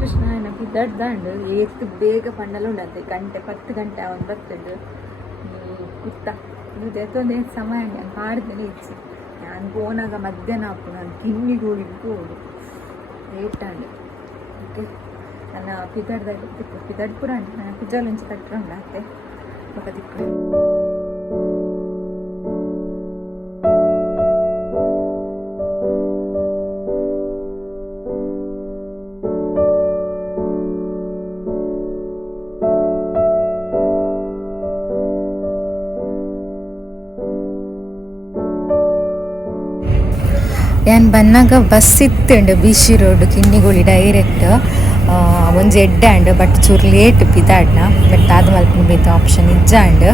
ಕೃಷ್ಣ ನನಗೆ ದಡ್ದಾಂಡು ಏತ್ತು ಬೇಗ ಪಣ್ಣಲು ಉಂಡತ್ತೆ ಗಂಟೆ 10 ಗಂಟೆ ಅವನು ಬರ್ತದೆ ಕುತ್ತ ಇದು ಎತ್ತೊಂದು ಸಮಯ ನಾನು ಹಾಡ್ದೇನೆ ಇಚ್ಚು ನಾನು ಪೋನಾಗ ಮಧ್ಯಾಹ್ನ ಹಾಕು ನಾನು ಕಿನ್ನಿಗೆ ಹೋಗಿ ಏಟಾಂಡು ಓಕೆ ನನ್ನ ಪಿದಡ್ದಾಗ ಪಿದಡ್ ಪುರ ಉಂಟು ನಾನು ಕುಜ್ಜಾಲುಂಚಿ ಕಟ್ಟರೆ ಉಂಡತ್ತೆ ಬೊಕ್ಕ ದಿಕ್ಕು ನಾನು ಬಂದಾಗ ಬಸ್ ಇತ್ತುಂಡು ಬಿಸಿ ರೋಡ್ ಕಿನ್ನಿಗೋಳಿ ಡೈರೆಕ್ಟ್ ಒಂಜಿ ಎಡ್ಡಾಂಡ್ ಬಟ್ ಚೂರು ಲೇಟ್ ಪಿದಾಡ್ನ ಬಟ್ ಅದು ಮಲ್ಪದ ಆಪ್ಷನ್ ಇಜ್ಜಾಂಡ್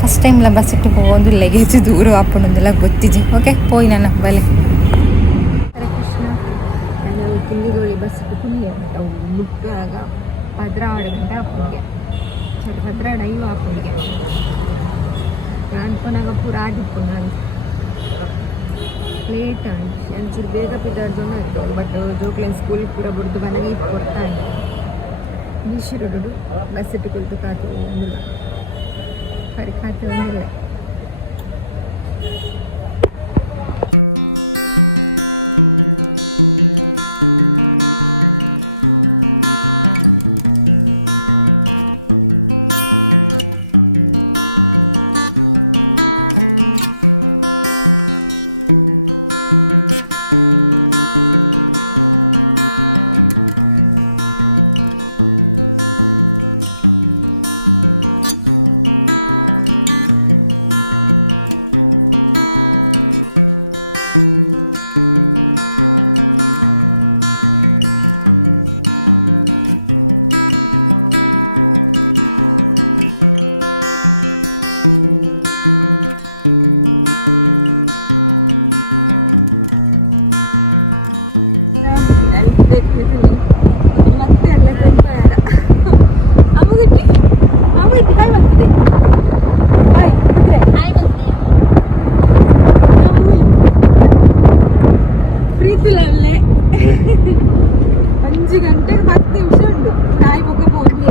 ಫಸ್ಟ್ ಟೈಮ್ಲ ಬಸ್ ಇಟ್ಟು ಹೋಗೋದು ಲಗೇಜ್ ದೂರ ಹಾಕೊಂಡೊಂದೆಲ್ಲ ಗೊತ್ತಿಜ್ಜಿ ಓಕೆ ಪೋಯಿ ನನ್ನ ಬಲೆ ಹರೇ ಕೃಷ್ಣ ನಾನು ಕಿನ್ನಿಗೋಳಿ ಬಸ್ ಇಟ್ಟು ಕುಣಿಯ ಮುಟ್ಟಾಗ 16 ಗಂಟೆ ಹಾಕೊಂಡಿಗೆ 15 ಹಾಕೊಂಡಿಗೆ ನಾನು ಕೊನಾಗ ಪೂರ ಆದಿಪ್ಪು ನಾನು ಲೇಟ್ ಆಂಡ್ ಒಂಚೂರು ಬೇಗ ಪಿದಾಡ್ದೊಂದು ಆಯಿತು ಬಟ್ ಜೋಕ್ಲೇನು ಸ್ಕೂಲ್ ಪೂರ ಬಿಡ್ದು ಮನೆಗೆ ಇಟ್ಟು ಕೊಡ್ತಾನೆ ಬಿಸಿ ರೋಡು ಬಸ್ ಇಟ್ಟು ಕುಳಿತು ಕಾತು ಒಂದಿಲ್ಲ ಸರಿ ಖಾತೆ ಒಂದಿಲ್ಲ ಮತ್ತೆ ಎಲ್ಲ ಬೇಡ ಅಮ್ಮಗಿಟ್ಟಿ ಹಾಯ್ ಬರ್ತದೆ ಹಾಯ್ ಬಿಟ್ರೆ ಪ್ರೀತಿಲಲ್ಲೇ 5 ಗಂಟೆಗೆ 10 ನಿಮಿಷ ಉಂಟು ನಾಯಿ ಬೊಕ್ಕ ಹೋಗ್ಲಿ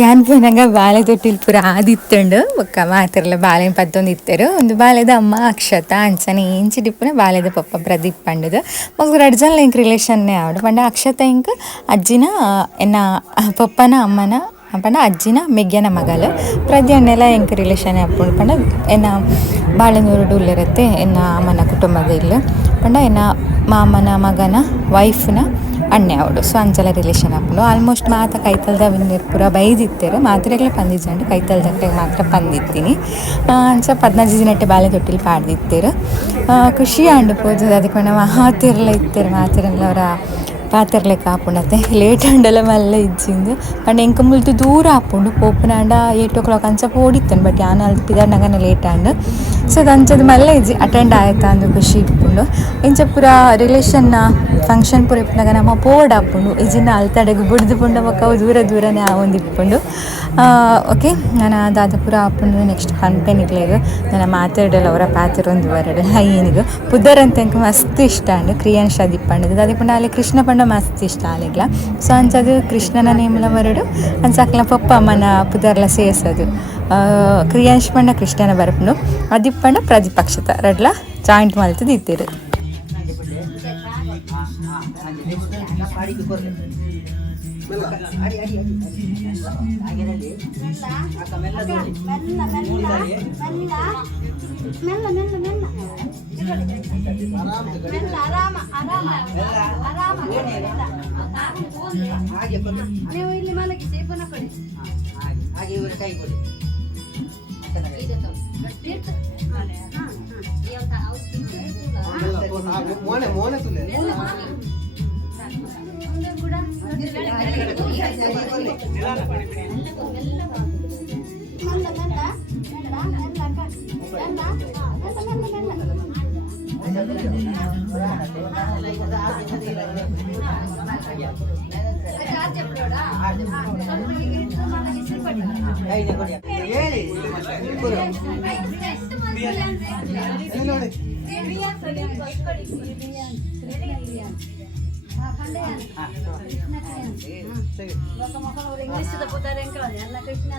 ಯಾನ್ ಪೋನಾಗ ಬಾಳೆ ತೊಟ್ಟಿಲ್ ಪೂರ ಆದಿತ್ತುಂಡು ಬೊಕ್ಕ ಮಾತಿರಲ್ಲ ಬಾಳೆನ ಪತ್ತೊಂದು ಇತ್ತರು ಒಂದು ಬಾಳೆದ ಅಮ್ಮ ಅಕ್ಷತಾ ಅಂಚನೆ ಇಂಚಿ ಡಿಪ್ಪುನ ಬಾಳೆದ ಪಪ್ಪ ಪ್ರದೀಪ್ ಪಂಡದು ಮಗ 2 ಜನ ಇಂಕ್ ರಿಲೇಷನ್ನೇ ಆವಡು ಪಂಡ ಅಕ್ಷತಾ ಇಂಕ್ ಅಜ್ಜಿನ ಎನ್ನ ಪಪ್ಪನ ಅಮ್ಮನ ಪಂಡ ಅಜ್ಜಿನ ಮೆಗ್ಗನ ಮಗಲು ಪ್ರತಿ ಅಣ್ಣೆಲ್ಲ ಇಂಕ್ ರಿಲೇಷನ್ ಹಾಕೊಂಡು ಪಂಡ ಎನ್ನ ಬಾಳೆನೂರು ಉಲ್ಲಿರತ್ತೆ ಎನ್ನ ಅಮ್ಮನ ಕುಟುಂಬದ ಇಲ್ಲ ಪಂಡ ಎನ್ನ ಮಾಮನ ಮಗನ ವೈಫ್ನ ಅಣ್ಣೆ ಅವಡು ಸೊ ಅಂಚಲ ರಿಲೇಷನ್ ಹಾಕೊಂಡು ಆಲ್ಮೋಸ್ಟ್ ಮಾತ ಕೈತಲ್ದ ವಿಂದಿರ್ ಪೂರ ಬೈದಿತ್ತೇರು ಮಾತ್ರೆಗ್ಲೇ ಪಂದಿಜ್ಜಂಡು ಕೈತಲ್ದಟ್ಟೆಗೆ ಮಾತ್ರ ಪಂದಿತ್ತೀನಿ ಅಂಚ 15 ದಿನಟ್ಟೆ ಬಾಳೆ ತೊಟ್ಟಿಲ್ ಪಾಡ್ದಿತ್ತೇರು ಖುಷಿ ಅಂಡು ಪೋಜು ಅದಕ್ಕೆ ಮಾತಿರಲ್ಲ ಇತ್ತೇರು ಮಾತಿರಲ್ಲ ಅವರ ಪಾತಿರ್ಲೆಕ್ಕ ಹಾಪುಂಡತ್ತೆ ಲೇಟ್ ಅಂಡೆಲ್ಲ ಮಲ್ಲ ಇಜ್ಜಿಂದು ಪಂಡ ಎಂಕ ಮುಲ್ತು ದೂರ ಹಾಪುಂಡು ಪೋಪುನಾಂಡ 8 o'clock ಅಂಚ ಪೋಡಿತ್ತೇನೆ ಬಟ್ ಯಾನು ಅಲ್ಲಿ ಪಿದಾಡ್ನಗನ ಲೇಟ್ ಅಂಡು ಸೊ ಅದು ಅಂಚದ ಮಲ್ಲ ಇಜ್ಜಿ ಅಟೆಂಡ್ ಆಯ್ತಾ ಅಂದು ಖುಷಿ ಇಪ್ಪುಂಡು ಇಂಚ ಪೂರ ರಿಲೇಷನ್ನ ಫಂಕ್ಷನ್ ಪೂರ ಇಪ್ಪನಾಗ ನಮ್ಮ ಪೋಡ್ ಹಾಪುಂಡು ಇಜ್ಜಿನ ಅಲ್ತಡೆಗೆ ಬುಡ್ದು ಪುಂಡ ಮಕ್ಕ ದೂರನೇ ಆವೊಂದು ಇಪ್ಪುಂಡು ಓಕೆ ನಾನು ಅದಾದ ಪೂರ ಹಾಪುಂಡು ನೆಕ್ಸ್ಟ್ ಪನ್ಪೆನಿಗ್ಲೇಗ ನಾನು ಮಾತಾಡಲ್ಲ ಅವರ ಪಾತಿರೊಂದು ಬರಡು ಏನಿಗೆ ಪುದರ್ ಅಂತ ಎಂಕ ಮಸ್ತ್ ಇಷ್ಟ ಅಂಡು ಕ್ರಿಯಾನ್ಶ ದಿಪ್ಪಂಡು ಅದಕ್ಕೆ ಪಂಡ ಅಲ್ಲಿ ಕೃಷ್ಣ ಪಂಡ ಮಸ್ತ್ ಇಷ್ಟ ಅಲ್ಲಿಗ್ಲ ಸೊ ಅಂಚದು ಕೃಷ್ಣನ ನೇಮಲ ಬರಡು ಅಂಚಕ್ಲ ಪಪ್ಪ ಅಮ್ಮನ ಪುದರ್ಲ ಸೇರ್ಸೋದು ಕ್ರಿಯಾನ್ಶ್ ಪಂಡ ಕೃಷ್ಣನ ಬರಪುಂಡು ಅದಿಪ್ಪಂಡ ಪ್ರದೀಪ್ ಅಕ್ಷತ ರಡ್ಲ ಜಾಯಿಂಟ್ ಮಲ್ತದ್ದು ಇದ್ದೀರು ನೀವು ಇಲ್ಲಿ ಮಲಗಿ ಸೇಪನ ಕೊಡಿ ಹಾಗೆ ಇವರು ಕೈ ಕೊಡಿ ಮೋನೆ ತುಲೆ इंग्लिश पुतारे Krishna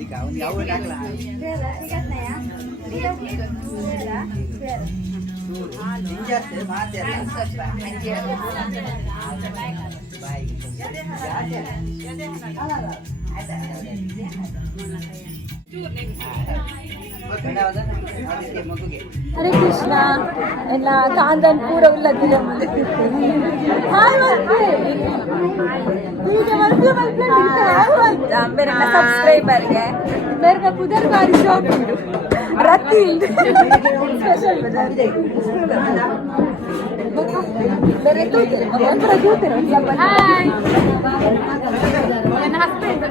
tiga ini awal lah Hare Krishna ಎಲ್ಲ ಕಾಂದನ್ ಪೂರ ಉಲ್ಲದಿಲ್ಲ मेरे सब्सक्राइबर है मेरे का पुदर बारी शॉप रत्ती स्पेशल मेरे तो अंदर जूते हाय ನನ್ನ ಹಸ್ಬೆಂಡ್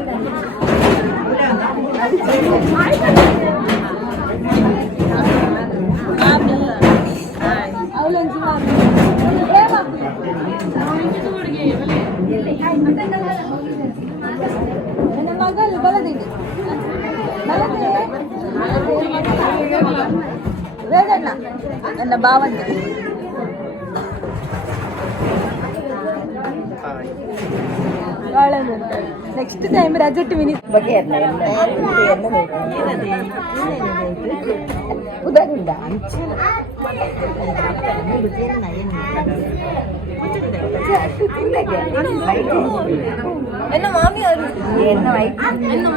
ಅವಳಂಜಿ ನನ್ನ ಮಗಳು ಬಲದಿದೆ ವೇದಣ್ಣ ನನ್ನ ಭಾವಂತ ನೆಕ್ಸ್ಟ್ ಟೈಮ್ ರಜೆಟ್ ಮಿನಿ ಉದರಿಂದ என்ன மாமியார் என்ன என்ன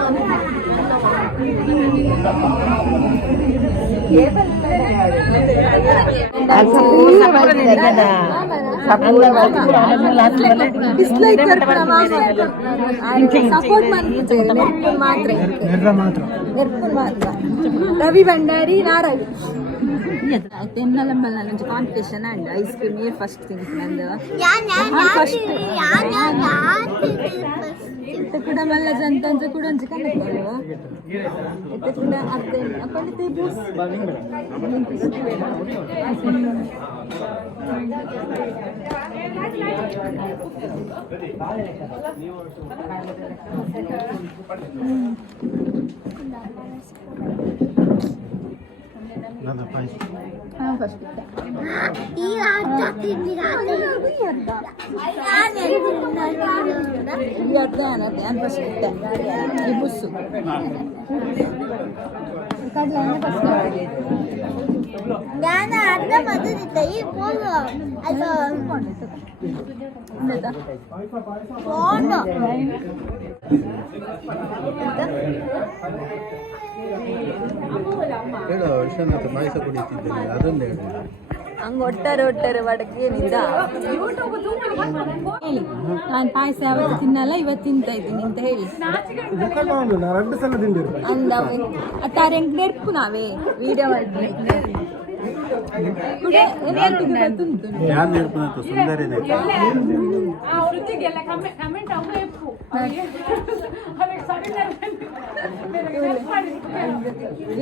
రవి బండారి నా రవి తెన్నలంబల్ నుంచి competition and ice cream A first తింటున్నాను फस्ट కూడా మళ్ళీ జంతంత కూడా చికెన్ ఎత్తలేవా ఎత్తకుండా అర్థం అక్కడ తీబూస్ nada faz ఫస్ట్ ఈ ఆట తిని రాదు ఈ అర్థం అని ఫస్ట్ ఈ బుస్సు ഞാൻ അടുത്ത മധുരിത്ത ഈ പോലോ അത് പോണ്ടോ ಹೇಳು ವಿಶ್ವನಾಥ ಪಾಯಸ ಕುಡಿತಿದ್ದೇನೆ ಅದೊಂದು ಹೇಳು ಹಂಗೆ ಒಟ್ಟಾರೆ ಒಡಕೆ ನಿಜ ನಾನು ಪಾಯಸ ಯಾವತ್ತು ತಿನ್ನಲ್ಲ ಇವತ್ತು ತಿಂತಾ ಇದ್ದೀನಿ ಅಂತ ಹೇಳಿ ಎರಡು ಸಲ ತಿಂದಿರು ಅಂದ ಅಟ್ಟಾರೆ ಹೆಂಗ್ ನೆಡ್ಪು ನಾವೇ ವಿಡಿಯೋ ಮಾಡಿ ಯಾರು నేర్పునట్టు సుందరిదే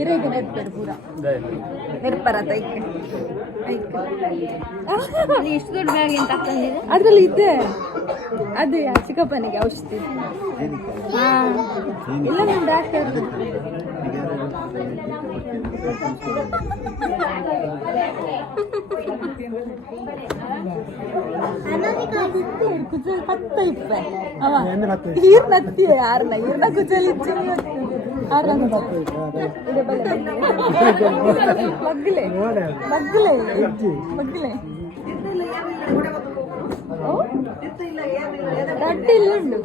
ಇರೇಗೆ ನೆಡ್ತಾರೆ ಪೂರ ನೆಡ್ಪರತ್ತ ಎಷ್ಟು ದೊಡ್ಡ ಬ್ಯಾಗ್ ಅಂತ ಹಾಕೊಂಡಿದೆ ಅದ್ರಲ್ಲಿ ಇದೆ ಅದೇ ಚಿಕ್ಕಪ್ಪನಿಗೆ ಔಷಧಿ ಇಲ್ಲ ನಮ್ಮ ಡಾಕ್ಟರ್ ಕುಜಲ್ 10 ಇಪ್ಪೆ ಅವ ಈರ್ನತ್ತಿ ಯಾರನ್ನ ಈರ್ನ ಕುಜಲ್ ಇಚ್ಚಿ ಮಗ್ಗಲೆ ಮಗ್ಗಲೆ ಮಗ್ಗಲೆ ರೊಟ್ಟಿ ಇಲ್ಲುಂಡು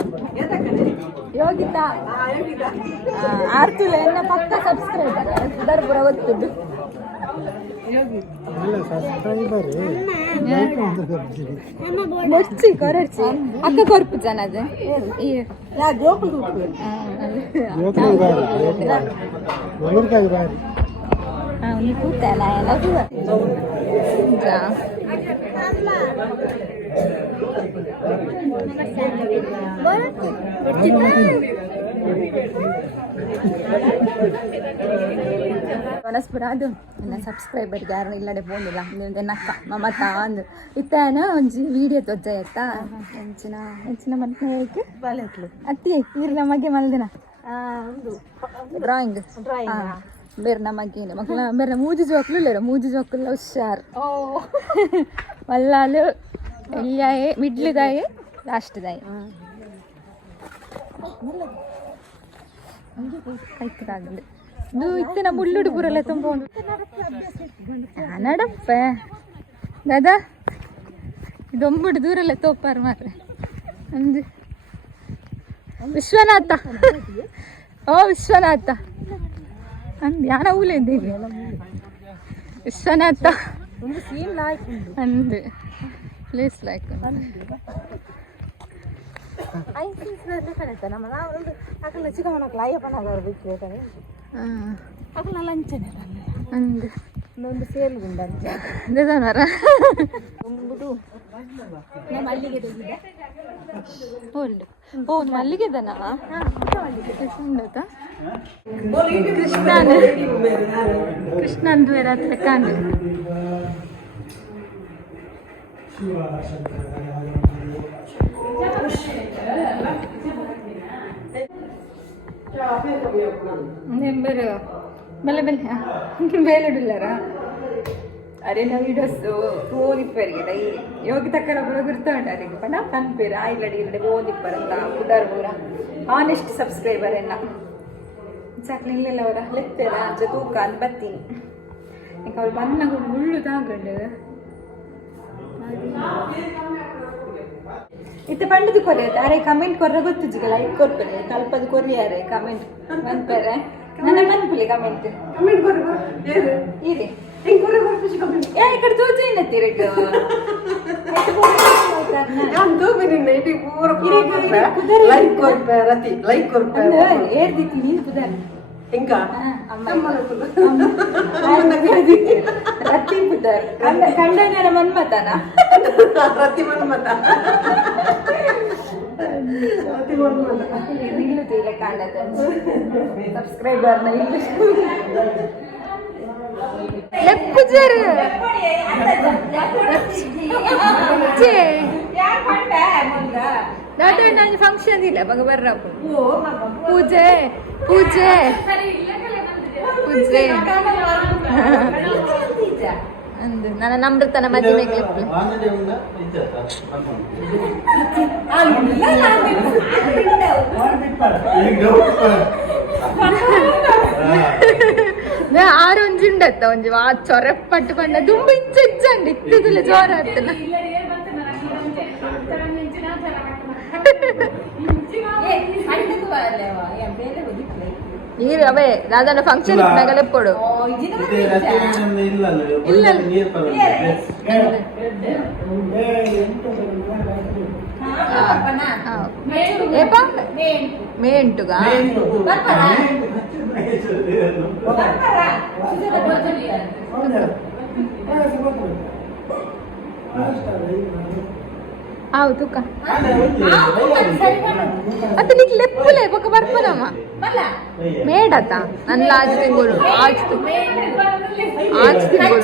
ಯೋಗಿತಾ ಆರ್ತುಲ ಎನ್ನ ಪಕ್ಕ ಸಬ್ಸ್ಕ್ರೈಬರ್ ಸುಧಾರ್ಪುರ ಗೊತ್ತುಂಡು ಮೊಚ್ಚಿ ಕೊರಚಿ ಅಕ್ಕ ಕೊರ್ಪು ಜನ ಅದು ನೀ ಕೂತಲ್ಲ ವನಸ್ಪುರ ಅದು ನನ್ನ ಸಬ್ಸ್ಕ್ರೈಬರ್ಗೆ ಯಾರು ಇಲ್ಲಡೆ ಪೋಂದಿಲ್ಲ ನಕ್ಕ ಮಮತಾ ಅಂದು ಇತ್ತಾನ ಒಂಜಿ ವೀಡಿಯೋ ತೊಜ್ಜ ಆಯ್ತಾ ಹೆಂಚಿನ ಹೆಂಚಿನ ಮನ್ಕೆ ಅತ್ತಿ ಇವ್ರು ನಮಗೆ ಮಲ್ದಿನ ಡ್ರಾಯಿಂಗ್ ಬೇರೆ ನಮಗೆ ಮಕ್ಕಳ ಬೇರೆ ಮೂಜಿ ಜೋಕ್ಲು ಇಲ್ಲರ ಮೂಜಿ ಜೋಕ್ಲು ಹುಷಾರ್ ಮಲ್ಲಾಲು ಎಲ್ಲಿಯಾಯೇ ಮಿಡ್ಲಿದಾಯೇ ಲಾಸ್ಟ್ದಾಯೇ ಕೈತರಾಗಲಿ ಇದು ಇತ್ತಿನ ಮುಳ್ಳುಡು ಪೂರಲ್ಲ ತುಂಬ ಉಂಟು ನಡಪ್ಪ ದಾದಾ ಇದೊಂಬುಡು ದೂರಲ್ಲ ತೋಪಾರು ಮಾರ್ರೆ ಅಂದು ವಿಶ್ವನಾಥ ಓ ವಿಶ್ವನಾಥ ಅಂದು ಯಾನ ಊಲೇಂದೇವಿ ವಿಶ್ವನಾಥ ಅಂದು ಪ್ಲೇಸ್ ಲೈಕ್ ಒಂದು ಸೇಲ್ ಗುಂಡ ಮಲ್ಲಿಗೆದನ ಕೃಷ್ಣನ್ ಬೇರೆ ಹತ್ರ ಕಾಂಡು నెంబరు ಬೇಲುಡಿಲ್ಲರ ಅರೆ ನಾವು ವಿಡಿಯೋಸ್ ಓದಿಪ್ಪರಿ ಯೋಗಿ ತಕ್ಕನ ಕೂಡ ಗುರ್ತುಂಟಾರೆ ಪಣ ಕನ್ಪೇರು ಆಯ್ಲಡಿ ಇಲ್ಲಡೆ ಓದಿಪ್ಪರಂತ ಉದಾರ್ ಪೂರ ಆನೆಸ್ಟ್ ಸಬ್ಸ್ಕ್ರೈಬರ್ ಎನ್ನ ಸಾಕ್ಲಿಂಗ್ಲೆಲ್ಲ ಅವರ ಲೆಕ್ತಾರ ಅಂಚ ತೂಕ ಅಂತ ಬರ್ತೀನಿ ಈಗ ಅವ್ರು ಬಣ್ಣ ಮುಳ್ಳು ತಾಗಂಡು ಇತ್ತೆ ಪಂಡದು ಕೊರಿಯತ್ತೆ ಅರೆ ಕಮೆಂಟ್ ಕೊರ್ರ ಗೊತ್ತಿಜಿಗೆ ಲೈಕ್ ಕೊರ್ಪರೆ ಕಲ್ಪದು ಕೊರಿಯಾರೆ ಕಮೆಂಟ್ ಬಂದ್ಪರೆ ನನ್ನ ಮನ್ಪುಲಿ ಕಮೆಂಟ್ ಇರಿ ಯಾ ಈ ಕಡೆ ತೋಚು ಇನ್ನತ್ತಿರಟ್ಟು ಏರ್ದಿತ್ತಿ ನೀನು ಕುದಾರ ರತ್ತಿ ಪುದರ್ ಕಂಡನ ಮನ್ಮತನ ರತ್ತಿ ಮನ್ಮತ ನಿಲ್ಲುತ್ತಿಲ್ಲ ಕಾಣದ ಸಬ್ಸ್ಕ್ರೈಬರ್ನ ಇಲ್ಲಿ ಲೆಪ್ಪುಜರ್ ದಾದಾ ನಂಗೆ ಫಂಕ್ಷನ್ ಇಲ್ಲ ಮಗ ಬರ್ರ ಪೂಜೆ ಪೂಜೆ ಪೂಜೆ ಅಂದು ನನ್ನ ನಮ್ರತನ ಮದುವೆಗೆ ಆರೊಂಜುಂಡತ್ತ ಒಂಜಿ ಆ ಚೊರಪ್ಪಟ್ಟು ಪಂಡ ದುಂಬ ಇಂಚ ಇಚ್ಚಂಡಿ ಇತ್ತದಿಲ್ಲ ಜೋರ ಹತ್ತನ ನೀರು ಅವೇ ದಾದನ ಫಂಕ್ಷನ್ ಇಟ್ಟಾಗಲೇ ಕೊಡು ಇಲ್ಲ ಏಪ ಮೇಂಟುಗಾ ಹೌದು ತುಕ ಅತ್ತ ನೀಕ್ ಲೆಪ್ಪುಲೆ ಪಕ್ಕ ಬರ್ಪನಮ್ಮ ಮೇಡತ ನನ್ನ ಆಜ್ ತಿಂಗಳು ಆಜ್ ತಿಂಗಳು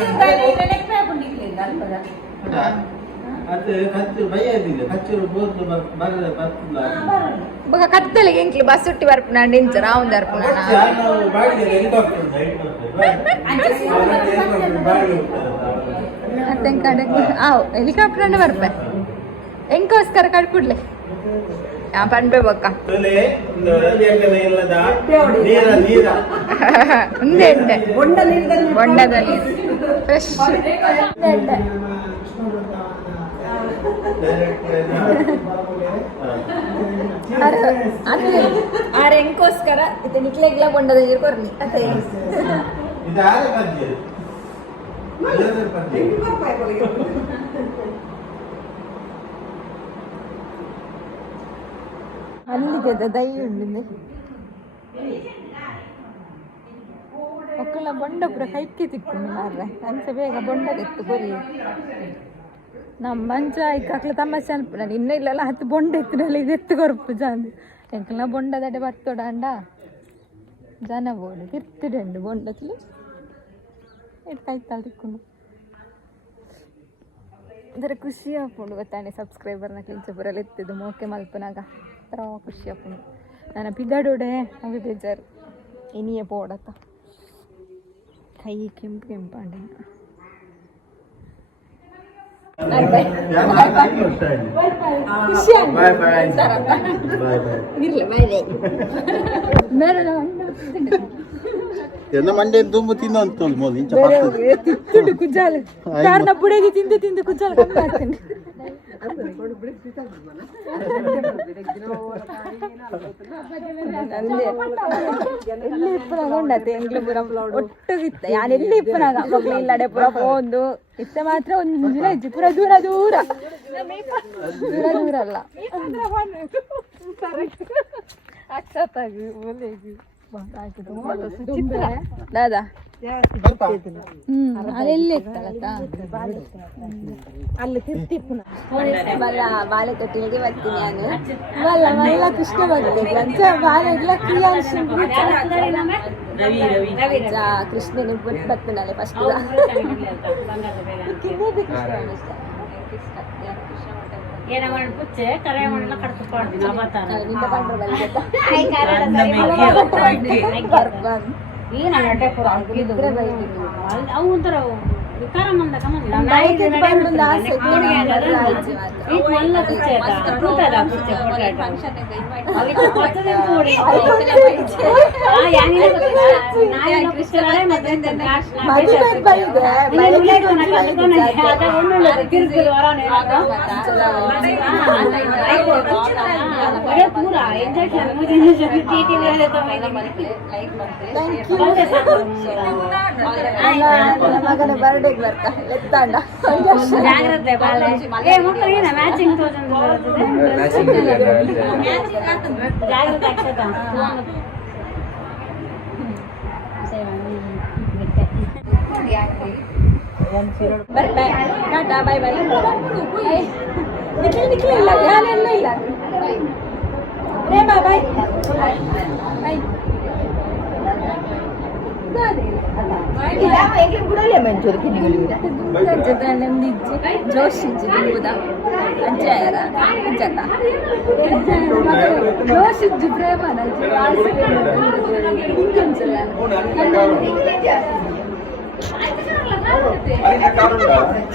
ಬೊಕ ಕತ್ತಲಿಗೆ ಎಂಕ್ಲಿ ಬಸ್ ಉಟ್ಟಿ ಬರ್ಪುನ ಇಂಚ ರಾವುಂದ ಬರ್ಪುನ ಹೆಲಿಕಾಪ್ಟರ್ ಅಂಡೆ ಬರ್ಪೆ ಎಂಕೋಸ್ಕರ ಕಡ್ಕುಡ್ಲೆ ಪನ್ಪೆ ಬೊಕ್ಕ ಒಂದೇ ಎಂಟೆ ಬೊಂಡದ ನೀರು ಫ್ರೆಶ್ ಎಂಟೆ ಆರೆ ಹೆಂಗೋಸ್ಕರ ಇದು ನಿಕ್ಲೆಗ್ಲ ಬೊಂಡದ ನೀರು ಕೊರ್ನಿ ಅದೇ ಅಲ್ಲಿಗೆ ದೈ ಉಂಡು ಮಕ್ಕಳ ಬೊಂಡ ಪುರ ಕೈಕ್ಕೆ ತಿಕ್ಕೊಂಡು ಮಾರ್ರೆ ಅಂಚ ಬೇಗ ಬೊಂಡ ತೆತ್ತು ಕೊರಿ ನಮ್ಮ ಮಂಚ ಇಕ್ಕಾಕ್ಲ ತಮಾಷೆ ಅನ್ಪುನ ಇನ್ನ ಇಲ್ಲಲ್ಲ ಹತ್ತು ಬೊಂಡ ಎತ್ತಿನಲ್ಲಿ ಇದು ಎತ್ತು ಕೊರಪು ಜಾಂದು ಎಂಕಲ್ನ ಬೊಂಡ ದಡೆ ಬರ್ತೋಡಾಂಡ ಜನ ಬೋಡು ತಿರ್ತಿಡಂಡು ಬೊಂಡತ್ಲು ಕೈತಾಳು ತಿಕ್ಕೊಂಡು ಇದರ ಖುಷಿ ಹಾಕೊಂಡು ಗೊತ್ತಾನೆ ಸಬ್ಸ್ಕ್ರೈಬರ್ನ ಕ್ಲಿಂಚ ಬರಲ್ಲ ಎತ್ತಿದ್ದು ಮೋಕೆ ಮಲ್ಪನಾಗ ಥರ ಖುಷಿ ಹಾಕೊಂಡು ನನ್ನ ಬಿದ್ದಾಡೋಡೆ ಅವು ಬೇಜಾರು ಇನಿಯೇ ಪೋಡತ್ತ ಕೈ ಕೆಂಪು ಕೆಂಪಾಂಡೆ ಎನ್ನ ಮಂಡೆ ತುಂಬ ತಿನ್ನೋ ಅಂತ ಮೊದಲು ಇಂಚ ತಿಂದು ಕುಜ್ಜಾಲು ಕಾರಣ ಬುಡಗಿ ತಿಂದು ತಿಂದು ಕುಜ್ಜಾಲು ಕಮ್ಮಾಗ್ತೇನೆ ಎಲ್ಲಿ ಇಪ್ಪನಾಗ ಉಂಡತ್ತೆ ಎಂಗ್ಲು ಪುರ ಒಟ್ಟಗಿತ್ತ ಯಾನ್ ಎಲ್ಲಿ ಇಪ್ಪನಾಗ ಮಕ್ಳು ಇಲ್ಲಡೆ ಪುರ ಪೋಂದು ಇತ್ತ ಮಾತ್ರ ಒಂದು ದಿನ ಇಜ್ಜಿ ಪುರ ದೂರ ದೂರ ದೂರ ದೂರ ಅಲ್ಲ ಅಕ್ಷತಾಗಿ ಒಲೆಗಿ ದಾದಾ ಅಲ್ಲೆಲ್ಲಿ ಇತ್ತಲ್ಲ ಅಲ್ಲಿ ತಿರ್ತಿಪ್ಪು ಮಲ್ಲ ಬಾಲೆ ತೊಟ್ಟಿಗೆ ಬರ್ತೀನಿ ನಾನು ಮಲ್ಲ ಮಲ್ಲ ಕೃಷ್ಣ ಬರ್ತೀನಿ ಅಂಚ ಬಾಲೆ ಇಲ್ಲ ಕೃಷ್ಣನ ಬರ್ತೀನಲ್ಲ ಫಸ್ಟ್ ಮಗನ ಬರ್ಡೇಗೆ ಬರ್ತಾ ಎತ್ತಾಂಡ ಜಾಗ್ರತೆ matching tata bye bye Nikhil ಇಲ್ಲ ಯಾರೆಲ್ಲ ಇಲ್ಲ ಪ್ರೇಮ ಬೈ ಬೈ ಜೋಶ್ ಅಜ್ಜಾಯರ ಅಜ್ಜತ ಜೋಶ್ ಇಜ್ಜು ಪ್ರೇಮ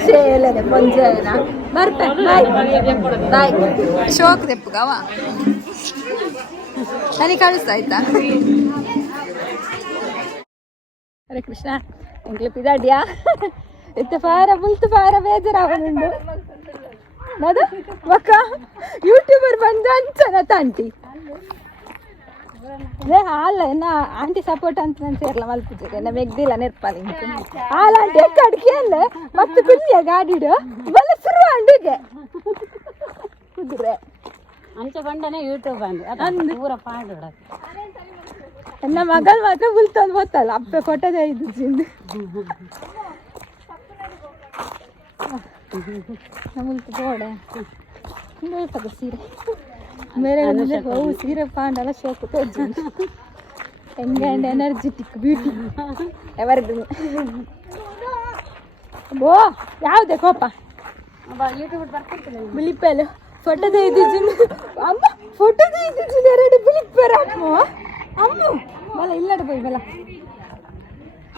ಶೇಲನೆ ಪೊಂಜನ ಬರ್ಪೆ ಬಾಯ್ ಶೋಕ್ ತೆಪ್ಪುಗವ ನನಗೆ ಕಳಿಸ್ತಾ ಆಯ್ತಾ ಹರೇ ಕೃಷ್ಣ ಎಂಗ್ಲು ಪಿದಾಡ್ಯಾ ಎತ್ತ ಪಾರ ಮುಲ್ತು ಪಾರ ಬೇಜಾರಾವನುಂಡು ನದು ಮಕ್ಕ ಯೂಟ್ಯೂಬರ್ ಬಂದ ಅಂಚನ ತಾಂಟಿ ಅದೇ ಹಾಲ ಎನ್ನ ಆಂಟಿ ಸಪೋರ್ಟ್ ಅಂತ ನಾನು ಸೇರ್ಲ ಮಲ್ಪಿದ್ದೆ ನಮ್ಮ ಎಗ್ದಿಲ್ಲ ನೆರ್ಪಾಲಿ ಹಾಲ ಆಂಟಿ ಅಡಿಕೆ ಅಲ್ಲ ಮತ್ತೆ ಕುಲ್ಯ ಗಾಡಿಡು ಬಲ್ಲ ಶುರು ಅಂಡಿಗೆ ಕುದುರೆ ಅಂಚ ಬಂಡನೆ ಯೂಟ್ಯೂಬ್ ಅಂದು ಪೂರ ಪಾಡು ನನ್ನ ಮಗಳು ಮಾತ್ರ ಬುಲ್ತಂದು ಗೊತ್ತಲ್ಲ ಅಪ್ಪೆ ಕೊಟ್ಟದೇ ಇದು ಜಿಂದು ಮುಲ್ತು ಗೋಡೆ ಹೇಳ್ತದೆ ಸೀರೆ ಬೇರೆ ಹೂ ಸೀರೆ ಪಾಂಡಲ್ಲ ಶೋಕು ತೋಜಿ ಹೆಂಗ ಎನರ್ಜೆಟಿಕ್ ಬ್ಯೂಟಿ ಎವರ್ಗ್ರೀನ್ ಬೋ ಯಾವುದೇ ಕೋಪ ಬಿಳಿಪೆಲು ಫೋಟೋ ತೆಗೆದಿದ್ದೀನಿ ಅಮ್ಮ ಫೋಟೋ ತೆಗೆದಿದ್ದೀನಿ ಎರಡು ಬಿಳಿಪೆರ ಅಮ್ಮ ಬಲ ಇಲ್ಲಡ போய் ಬಲ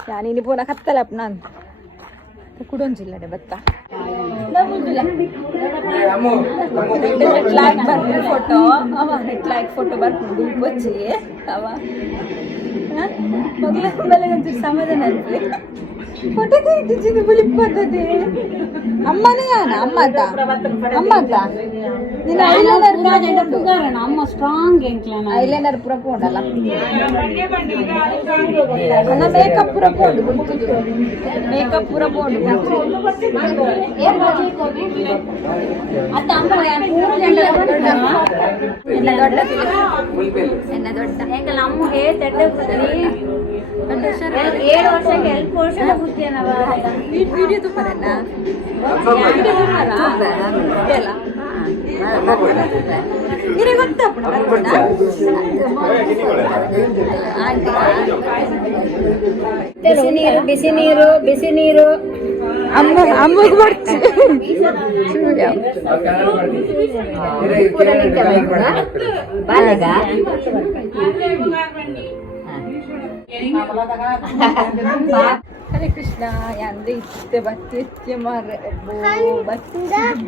ಯಾನಿನಿ ಪೋನ ಕತ್ತಲಪ್ಪ ನಾನು ಕುಡೊಂಜಿಲ್ಲಡೆ ಬತ್ತ ಲೈಕ್ ಬರ್ತೀನಿ ಫೋಟೋ ಅವ ಲೈಕ್ ಫೋಟೋ ಬರ್ತೀನಿ ಬಚ್ಚಿ ಅವ ಮಗಳ ಬೆಳಗ್ಗೆ ಸಮಾಧಾನ ಅನ್ಸಲಿ ಫೋಟೋ ತೆಗೆದಿದ್ದೀನಿ ಬಿಳಿಪತ್ತದೆ ಅಮ್ಮನೇ ಯಾನ ಅಮ್ಮ ಅತ್ತ ಅಮ್ಮ ಸ್ಟ್ರಾಂಗ್ ಐಲೈನರ್ ಪೂರ ಪೋಂಡಲ್ಲ ಮೇಕಪ್ ಪೂರ ಪೋಂಡು ಮೇಕಪ್ ಪೂರ ಪೋಂಡು ಅತ್ತ ಅಮ್ಮ ಎಲ್ಲ ದೊಡ್ಡ ಎಲ್ಲ ದೊಡ್ಡ ಯಾಕಲ್ಲ ಅಮ್ಮ ಹೇಳ್ತಡ್ಡೆ 7 ವರ್ಷಕ್ಕೆ ಹೆಲ್ಪ್ ವರ್ಷದ ಬುದ್ಧಿಯನವ ವಿಡಿಯೋ ತುಪ್ಪರಲ್ಲ ನಿನಗೆ ಗೊತ್ತಪ್ಪ ಬಿಸಿ ನೀರು ಅಮ್ಮಗೆ ಬರ್ತೀವಿ ಹರೇ ಕೃಷ್ಣ ಅಂದ್ರೆ ಇತ್ತೆ ಬತ್ತಿ ಎತ್ತಿ ಮಾರ್ರೆ ಬತ್ತಿ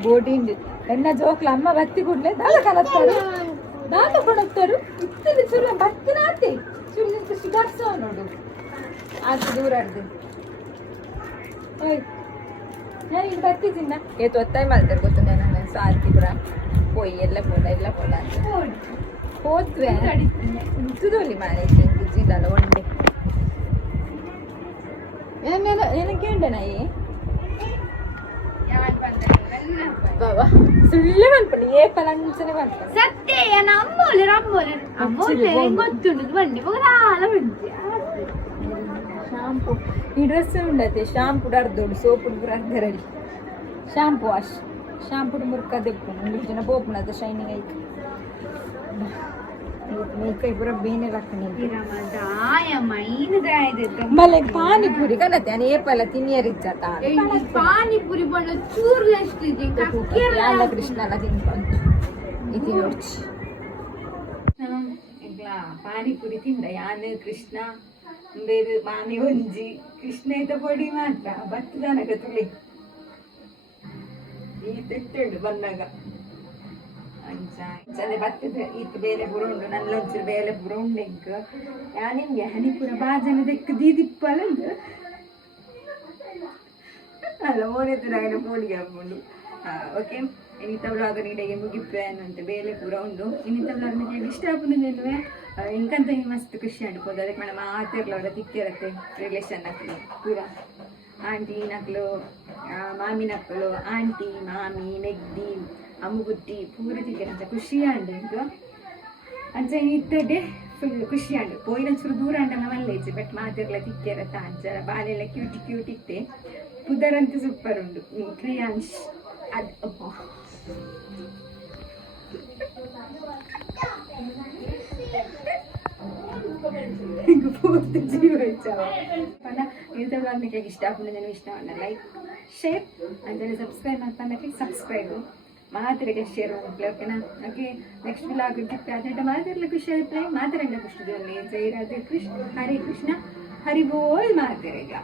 ಬೋಡಿಂಡಿ ಎನ್ನ ಜೋಕ್ಲ ಅಮ್ಮ ಬತ್ತಿ ಕೊಡ್ಲೆ ದಾಲ ಕಲತ್ತಾರೆ ದಾಲ ಕೊಡೋಗ್ತಾರು ಇತ್ತಲ್ಲಿ ಸುಳ್ಳ ಬತ್ತಿನ ಆತೆ ಸುಳ್ಳ ಸುಧಾರಿಸೋ ನೋಡು ಆತ ದೂರ ಆಡ್ದು ನಾನು ಇಲ್ಲಿ ಬರ್ತಿದ್ದೀನ ಏತು ಒತ್ತಾಯ ಮಾಡ್ತಾರೆ ಗೊತ್ತು ನಾನು ಸಾರ್ತಿ ಪುರ ಪೋಯ್ ಎಲ್ಲ ಪೋದ ಅಂತ ಹೋದ್ವೆ ತುದೋಲಿ ಮಾರೈತೆ ಜಿಲ್ಲಲ್ಲ ಒಂಡೆ ಏನಕ್ಕೆ ನಾಯಿ ಬಾಬಾ ಸುಳ್ಳೆ ಮಲ್ಪಂಡು ಏ ಪಲಂಚನೆ ಮಲ್ಪಂಡು ಸತ್ಯ ಅಮ್ಮೋಲೆ ಗೊತ್ತುಂಡು ಬಂಡಿ ಶಾಂಪು ಈ ಡ್ರೆಸ್ ಉಂಡತೆ ಶಾಂಪು ಅರ್ಧೋಡು ಸೋಪು ಪೂರ ಅರ್ಧರಲ್ಲಿ ಶಾಂಪು ವಾಶ್ ಶಾಂಪು ಮುರ್ಕದೆಪ್ಪು ಒಂದು ಜನ ಪೋಪುಣದ ಶೈನಿಂಗ್ ಐತೆ ಮೇಕೈ ಪೂರ ಬೇನೆ ರಾಕಣಿ ಮಲೆ ಪಾನಿಪುರಿ ಕನತೆ ಅನೇ ಏಪಲ ತಿನ್ನಿಯರಿಜ್ಜಾತ ಪಾನಿಪುರಿ ಬಂದು ಚೂರು ಎಲ್ಲ ಕೃಷ್ಣ ಎಲ್ಲ ತಿನ್ಕೊಂಡು ಇದು ನೋಡ್ಚಿ ಇಲ್ಲ ಪಾನಿಪುರಿ ತಿಂದ ಯಾನು ಕೃಷ್ಣ ಬೇರೆ ಮಾಮಿ ಒಂಜಿ ಕೃಷ್ಣ ಐತ ಪೊಡಿ ಮಾತ್ರ ಬತ್ತದನಕ ತುಳಿ ಈ ತೆತ್ತುಂಡು ಬಂದಾಗ ಅಂಚನೆ ಬರ್ತದೆ ಇತ್ತು ಬೇಲೆ ಪುರ ಉಂಡು ನನ್ನ ಒಂಚೂರು ಬೇಲೆ ಪುರ ಉಂಡು ಎಂಕ್ ನಿಮ್ಗೆ ಹನಿ ಪುರ ಬಾಜನ ದೆಕ್ಕ ದೀದಿಪ್ಪಲ್ಲ ಅಲ್ಲ ಮೋನೆತ್ತಿನಾಗ ಪೋಡಿಗೆ ಹಾಕೊಂಡು ಓಕೆ ಇನ್ನಿತ್ತ ಬ್ಲಾಗ್ ನೀಡಿಗೆ ಮುಗಿಪ್ಪೆ ಅನ್ನುವಂತೆ ಬೇಲೆ ಪೂರ ಉಂಡು ಇನ್ನಿತ್ತ ಬ್ಲಾಗ್ ನಿಮಗೆ ಇಷ್ಟ ಆಗುದಿಲ್ವೇ ಇಂಕಂತ ಹಿಂಗೆ ಮಸ್ತ್ ಖುಷಿ ಅನ್ಬೋದು ಅದಕ್ಕೆ ಮೇಡಮ್ ಆತಿರ್ಲವ್ರ ತಿಕ್ಕಿರತ್ತೆ ರಿಲೇಷನ್ ನಕ್ಲು ಪೂರ ಆಂಟಿ ನಕ್ಲು ಮಾಮಿ ನಕ್ಕಲು ಆಂಟಿ ಮಾಮಿ ನೆಗ್ದಿ ಅಮ್ಮಗುಟ್ಟಿ ಪೂರ ತಿಕ್ಕಿರಂತ ಖುಷಿ ಅಂಡು ಇಂಕ ಅಂಚ ಇತ್ತಡೆ ಫುಲ್ ಖುಷಿ ಅಂಡು ಪೋಯಿನ ಚೂರು ದೂರ ಅಂಡಲ್ಲ ಮಲ್ಲೇಜಿ ಬಟ್ ಮಾತಿರ್ಲ ತಿಕ್ಕಿರತ್ತ ಅಂಚರ ಬಾಲೆಲ್ಲ ಕ್ಯೂಟ್ ಇತ್ತೆ ಪುದರಂತೂ ಸೂಪರ್ ಉಂಡು ಕ್ರಿಯಾಂಶ್ ಅದು ಇಷ್ಟ ಆಗ್ಬೋದು ಇಷ್ಟವನ್ನ ಲೈಕ್ ಶೇರ್ ಅಂದರೆ ಸಬ್ಸ್ಕ್ರೈಬ್ ಮಾಡ್ತಾನೆ ಸಬ್ಸ್ಕ್ರೈಬ್ ಮಾತಿರಕ್ಕೆ ಶೇರ್ ಹೋಗ್ಲಿ ಓಕೆನಾ ಓಕೆ ನೆಕ್ಸ್ಟ್ ಬ್ಲಾಗ್ ಗಿಫ್ಟ್ ಆದ್ರೆ ಮಾತಿರ್ಲಿಕ್ಕೆ ಶೇರ್ ಪ್ಲೇ ಮಾತಾಡಲ್ಲ ಕೃಷ್ಣ ಜೈ ರಾಧೆ ಕೃಷ್ಣ ಹರೇ ಕೃಷ್ಣ ಹರಿ ಬೋಲ್ ಮಾತಿರ ಈಗ